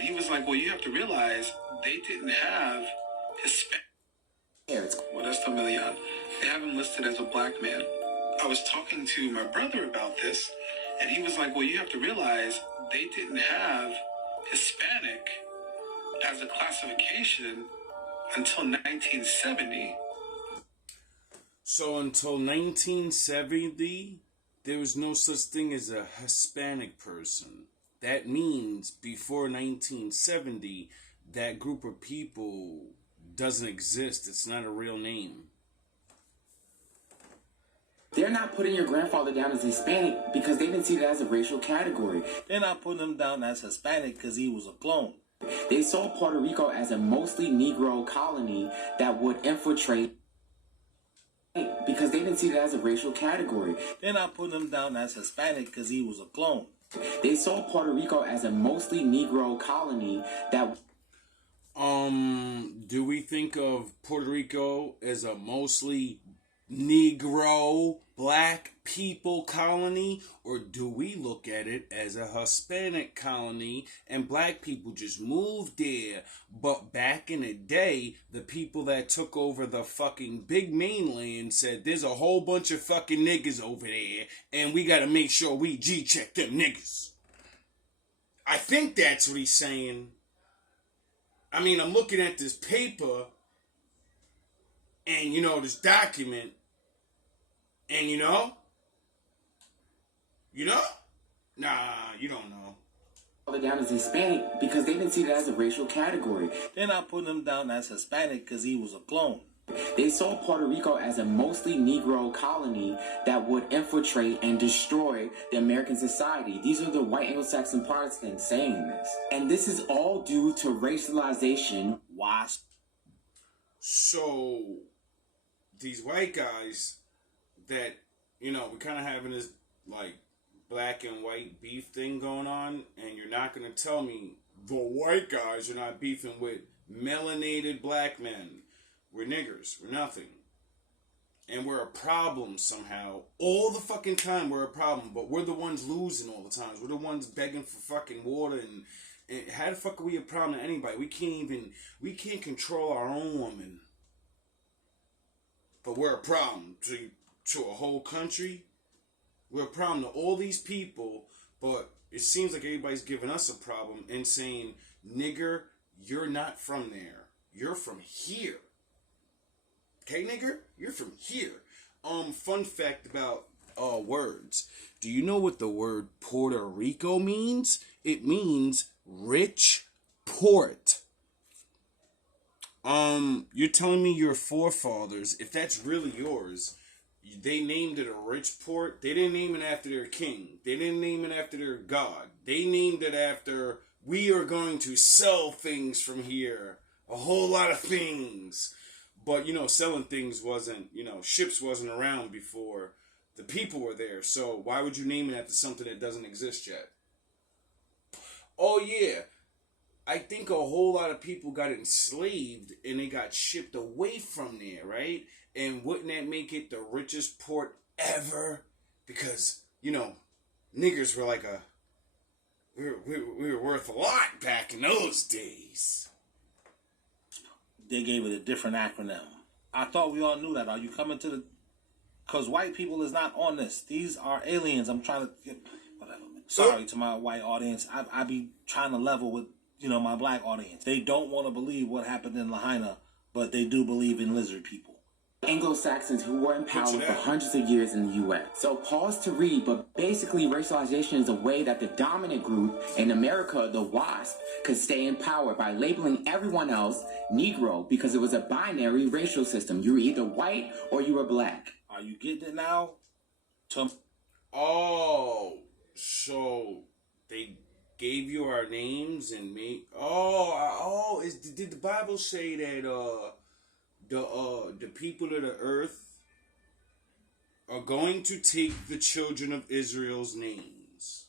And he was like, well, you have to realize they didn't have Hispanic. Well, that's the million. They have him listed as a black man. I was talking to my brother about this, and he was like, well, you have to realize they didn't have Hispanic as a classification until 1970. So until 1970, there was no such thing as a Hispanic person. That means before 1970, that group of people doesn't exist. It's not a real name. They're not putting your grandfather down as Hispanic because they didn't see that as a racial category. They're not putting him down as Hispanic because he was a clone. They saw Puerto Rico as a mostly Negro colony that would infiltrate because they didn't see that as a racial category. They're not putting him down as Hispanic because he was a clone. They saw Puerto Rico as a mostly Negro colony that... Do we think of Puerto Rico as a mostly Negro, black people colony, or do we look at it as a Hispanic colony and black people just moved there? But back in the day, the people that took over the fucking big mainland said there's a whole bunch of fucking niggas over there and we gotta make sure we G-check them niggas. I think that's what he's saying. I mean, I'm looking at this paper and, this document. And you know? Nah, you don't know. They're down as Hispanic because they didn't see that as a racial category. They're not putting him down as Hispanic because he was a clone. They saw Puerto Rico as a mostly Negro colony that would infiltrate and destroy the American society. These are the white Anglo-Saxon Protestants saying this. And this is all due to racialization. Wasp. So, these white guys that, we're kind of having this, black and white beef thing going on, and you're not going to tell me the white guys are not beefing with melanated black men. We're niggers. We're nothing. And we're a problem somehow. All the fucking time we're a problem, but we're the ones losing all the time. We're the ones begging for fucking water, and how the fuck are we a problem to anybody? We can't control our own woman. But we're a problem to a whole country. We're a problem to all these people, but it seems like everybody's giving us a problem and saying, nigger, you're not from there. You're from here. Okay, nigger? You're from here. Fun fact about words. Do you know what the word Puerto Rico means? It means rich port. You're telling me your forefathers, if that's really yours, they named it a rich port. They didn't name it after their king. They didn't name it after their god. They named it after, we are going to sell things from here. A whole lot of things. But, selling things wasn't, ships wasn't around before the people were there. So why would you name it after something that doesn't exist yet? Oh, yeah. I think a whole lot of people got enslaved and they got shipped away from there, right? And wouldn't that make it the richest port ever? Because, niggers were like we were worth a lot back in those days. They gave it a different acronym. I thought we all knew that. Are you coming to the... Because white people is not on this. These are aliens. I'm trying to... Whatever. Sorry to my white audience. I be trying to level with, my black audience. They don't want to believe what happened in Lahaina, but they do believe in lizard people. Anglo-Saxons who were in power for hundreds of years in the U.S. So pause to read, but basically racialization is a way that the dominant group in America, the WASP, could stay in power by labeling everyone else Negro because it was a binary racial system. You were either white or you were black. Are you getting it now? Oh, so they gave you our names and made... did the Bible say that the people of the earth are going to take the children of Israel's names?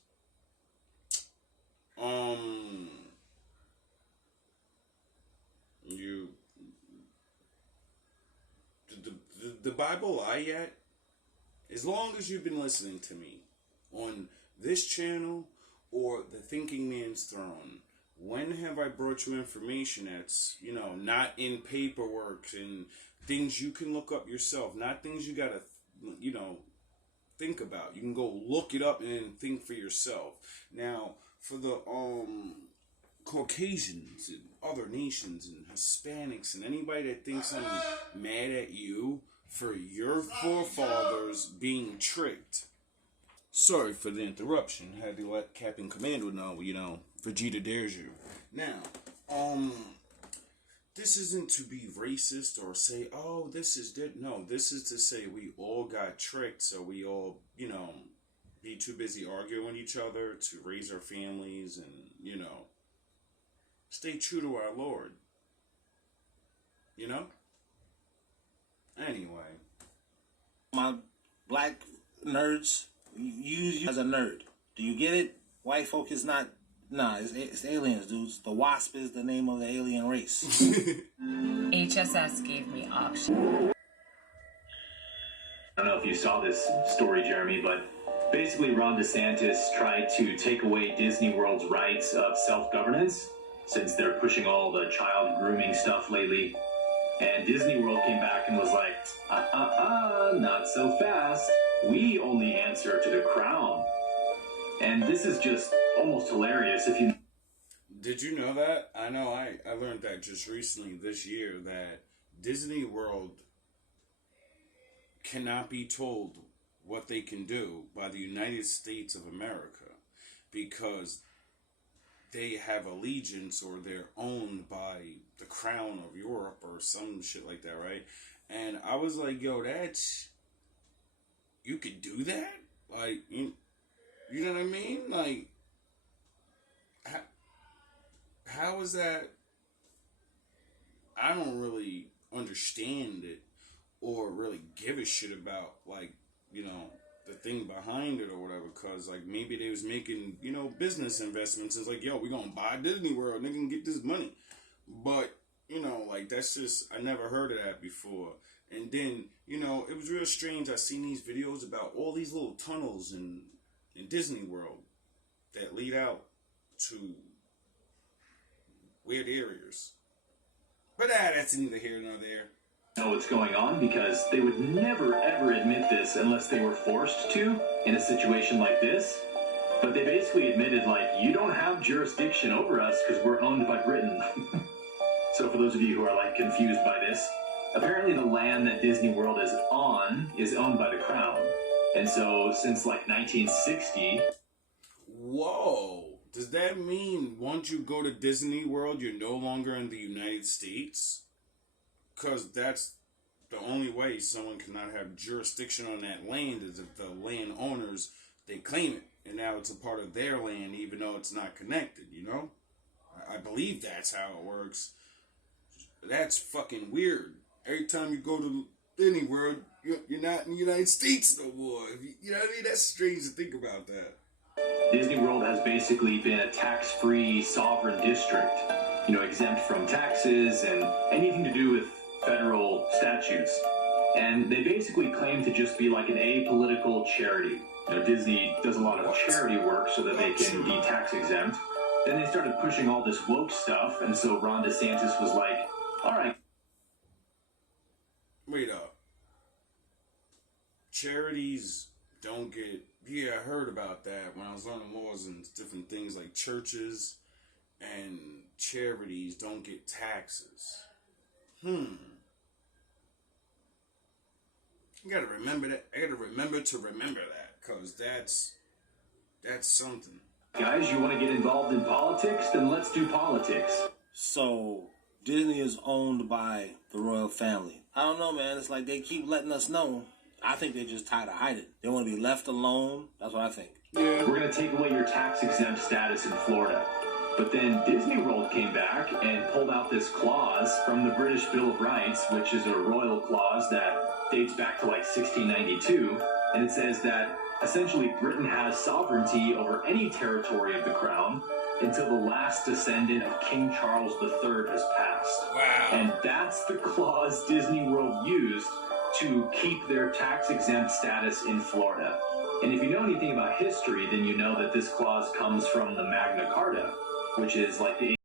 Did the Bible lie yet? As long as you've been listening to me on this channel or the Thinking Man's Throne, When have I brought you information that's, not in paperwork and things you can look up yourself, not things you gotta, think about. You can go look it up and think for yourself. Now, for the Caucasians and other nations and Hispanics and anybody that thinks I'm mad at you for your forefathers being tricked. Sorry for the interruption. Had to let Captain Commando know, Vegeta dares you. Now, this isn't to be racist or say, oh, this is good. No, this is to say we all got tricked, so we all, be too busy arguing with each other to raise our families and, stay true to our Lord. Anyway. My black nerds, you as a nerd. Do you get it? White folk is not... Nah, it's aliens, dudes. The Wasp is the name of the alien race. HSS gave me options. I don't know if you saw this story, Jeremy, but basically Ron DeSantis tried to take away Disney World's rights of self-governance since they're pushing all the child grooming stuff lately. And Disney World came back and was like, not so fast. We only answer to the crown. And this is just almost hilarious if you... Did you know that? I know I learned that just recently this year, that Disney World cannot be told what they can do by the United States of America because they have allegiance or they're owned by the crown of Europe or some shit like that, right? And I was like, yo, you could do that? Like, you know what I mean? Like, how is that? I don't really understand it or really give a shit about, like, the thing behind it or whatever, because, like, maybe they was making, business investments. It's like, yo, we gonna buy Disney World, nigga, and get this money. But, like, that's just, I never heard of that before. And then, it was real strange. I seen these videos about all these little tunnels in Disney World that lead out to weird areas. But that's neither here nor there. Know what's going on because they would never ever admit this unless they were forced to in a situation like this. But they basically admitted, like, you don't have jurisdiction over us because we're owned by Britain. So for those of you who are, like, confused by this, apparently the land that Disney World is on is owned by the crown. And so since, like, 1960... Whoa! Does that mean once you go to Disney World, you're no longer in the United States? Because that's the only way someone cannot have jurisdiction on that land is if the landowners, they claim it. And now it's a part of their land, even though it's not connected, I believe that's how it works. That's fucking weird. Every time you go to Disney World, you're not in the United States no more. You know what I mean? That's strange to think about that. Disney World has basically been a tax-free sovereign district, exempt from taxes and anything to do with federal statutes. And they basically claim to just be like an apolitical charity. Disney does a lot of charity work so that they can be tax exempt. Then they started pushing all this woke stuff, and so Ron DeSantis was like, all right. Wait up. Charities don't get... Yeah, I heard about that when I was learning laws and different things like churches and charities don't get taxes. I gotta remember that. I gotta remember to remember that, because that's something. Guys, you want to get involved in politics? Then let's do politics. So, Disney is owned by the royal family. I don't know, man. It's like they keep letting us know. I think they're just tired of hiding. They want to be left alone. That's what I think. Yeah. We're going to take away your tax-exempt status in Florida. But then Disney World came back and pulled out this clause from the British Bill of Rights, which is a royal clause that dates back to like 1692. And it says that essentially Britain has sovereignty over any territory of the crown until the last descendant of King Charles III has passed. Wow. And that's the clause Disney World used to keep their tax-exempt status in Florida. And if you know anything about history, then you know that this clause comes from the Magna Carta. which is like the